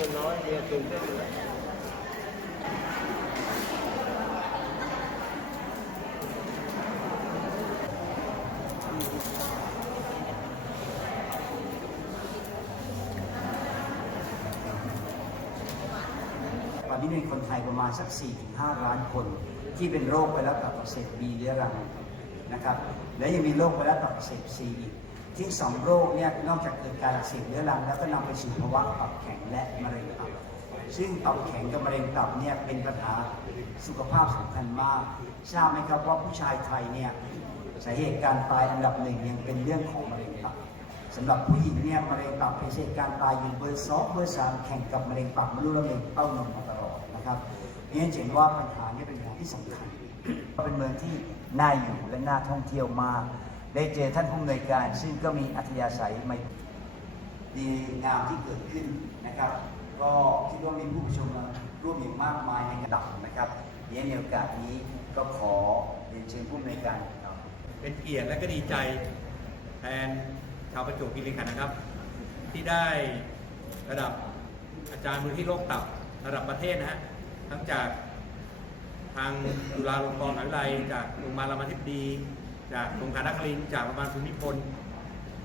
อยเรียนตื่นเต้นเลยตอนนี้มีคนไทยประมาณสัก 4-5 ล้านคน ที่เป็นโรคไวรัสตับอักเสบบีเรื้อรังนะครับ และยังมีโรคไวรัสตับอักเสบซีอีก ที่สองโรคเนี่ยนอกจากเกิดการอักเสบเรื้อรังแล้วก็นำไปสู่ภาวะตับแข็งและมะเร็งตับซึ่งตับแข็งกับมะเร็งตับเนี่ยเป็นปัญหาสุขภาพสำคัญมากทราบไหมครับว่าผู้ชายไทยเนี่ยสาเหตุการตายอันดับหนึ่งยังเป็นเรื่องของมะเร็งตับสำหรับผู้หญิงเนี่ยมะเร็งตับเป็นสาเหตุการตายอยู่เบอร์สองเบอร์สามแข่งกับมะเร็งตับมะเร็งมะเร็งเต้านมมาตลอดนะครับนี่เห็นว่าปัญหานี้เป็นปัญหาที่สำคัญเป็นเมืองที่น่าอยู่และน่าท่องเที่ยวมาก ได้เจอท่านผู้อำนวยการ ซึ่งก็มีอัธยาศัยไม่ดีงามที่เกิดขึ้นนะครับ ก็คิดว่ามีผู้ชมมร่วมอย่างมากมายในกระดับนะครับเดี๋ยในโอกาสนี้ก็ขอเรียนเชิญผู้อำนวยการครับเป็นเกียรติและก็ดีใจแทนชาวประจวบคีรีขันธ์นะครับ ที่ได้ระดับอาจารย์มูลที่โรคตับระดับประเทศนะฮะทั้งจากทางจุฬาลงกรณ์มหาวิทยาลัยจากโรงพยาบาลรามาธิบดี จากโรงพยาบาลนครินทร์จากโรงพยาบาลภูมิพล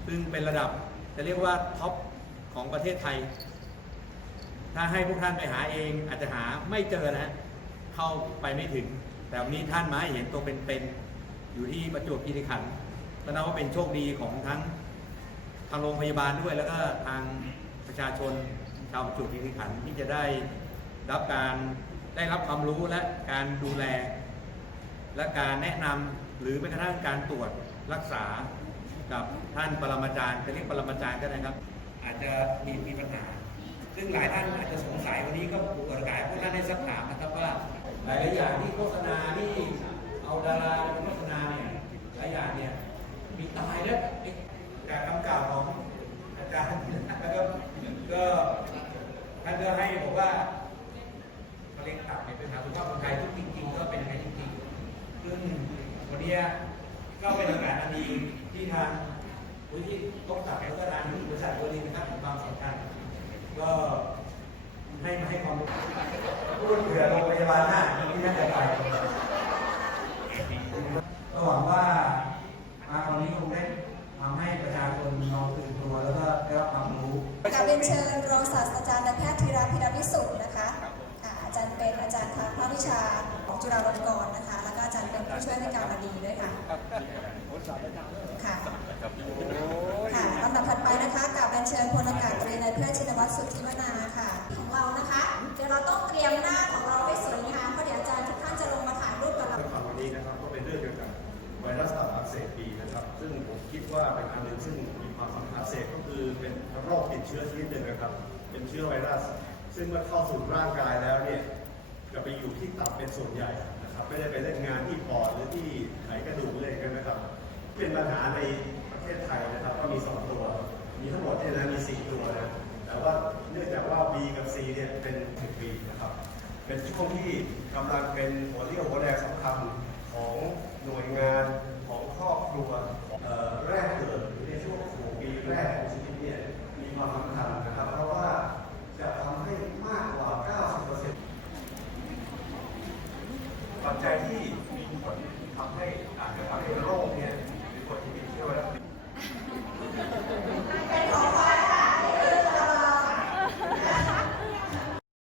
ซึ่งเป็นระดับจะเรียกว่าท็อปของประเทศไทย ถ้าให้พวกท่านไปหาเองอาจจะหาไม่เจอนะฮะเข้าไปไม่ถึง แต่วันนี้ท่านมาหเห็นตัวเป็นๆอยู่ที่ประจวบคีรีขันธ์ก็นับว่าเป็นโชคดีของทั้งทางโรงพยาบาลด้วย แล้วก็ทางประชาชนชาวประจวบคีรีขันธ์ที่จะได้รับการได้รับความรู้และการดูแล และการแนะนำหรือแม้กระทั่งการตรวจรักษากับท่านปรมาจารย์จะเรียกปรมาจารย์ก็ได้ครับ อาจจะมีมีปัญหา ซึ่งหลายท่านอาจจะสงสัยวันนี้ก็เปิดโอกาสให้พวกท่านได้สักถามนะครับว่าหลายอย่างที่โฆษณาที่เอาดาราไปโฆษณาเนี่ยหลายอย่างเนี่ยมีตายแล้วไอ้จากคำกล่าวของอาจารย์แล้วก็ก็ท่านก็ให้บอกว่า มะเร็งตับเนี่ยเป็นปัญหาสุขภาพคนไทยที่จริงๆ ก็เป็นอย่างนั้นจริงๆ ซึ่งวั นี้ก็เป็นโอกาสอันดีที่ทางมูลที่ต้องตับแล้วก็ทางที่บริษัทตัวนี้นะครับของความสำคัญก็ให้มาให้ความรู้พูดเผื่อโรงพยาบาลหน้าที่น่านจะไปก็หวังว่า ดับถัดไปนะคะกราบเรียนเชิญพลอากาศตรีนายแพทย์ชินวัตรสุทธิวนาค่ะ ของเรานะคะ เดี๋ยวเราต้องเตรียมหน้าของเราให้สวยงามเพราะเดี๋ยวอาจารย์ทุกท่านจะลงมาถ่ายรูปกับเราเรื่องของวันนี้นะครับก็เป็นเรื่องเกี่ยวกับไวรัสตับอักเสบบีนะครับ ซึ่งผมคิดว่าเป็นอันหนึ่งซึ่งมีความสำคัญอักเสบก็คือเป็นโรคติดเชื้อชนิดหนึ่งนะครับ เป็นเชื้อไวรัส ซึ่งเมื่อเข้าสู่ร่างกายแล้วเนี่ยจะไปอยู่ที่ตับเป็นส่วนใหญ่นะครับไม่ได้ไปเล่นงานที่ปอดหรือที่ไขกระดูกเลยกันนะครับ เป็นปัญหาในประเทศไทยนะครับก็มีสองตัว มีทั้งหมดเนี่ยนะมี 4 ตัวนะ แต่ว่าเนื่องจากว่า B กับ C เนี่ยเป็นถึง B นะครับ เป็นช่วงที่กำลังเป็นหัวเรี่ยวหัวแรงสำคัญของหน่วยงานของครอบครัวแรกเกิดในช่วงของปีแรก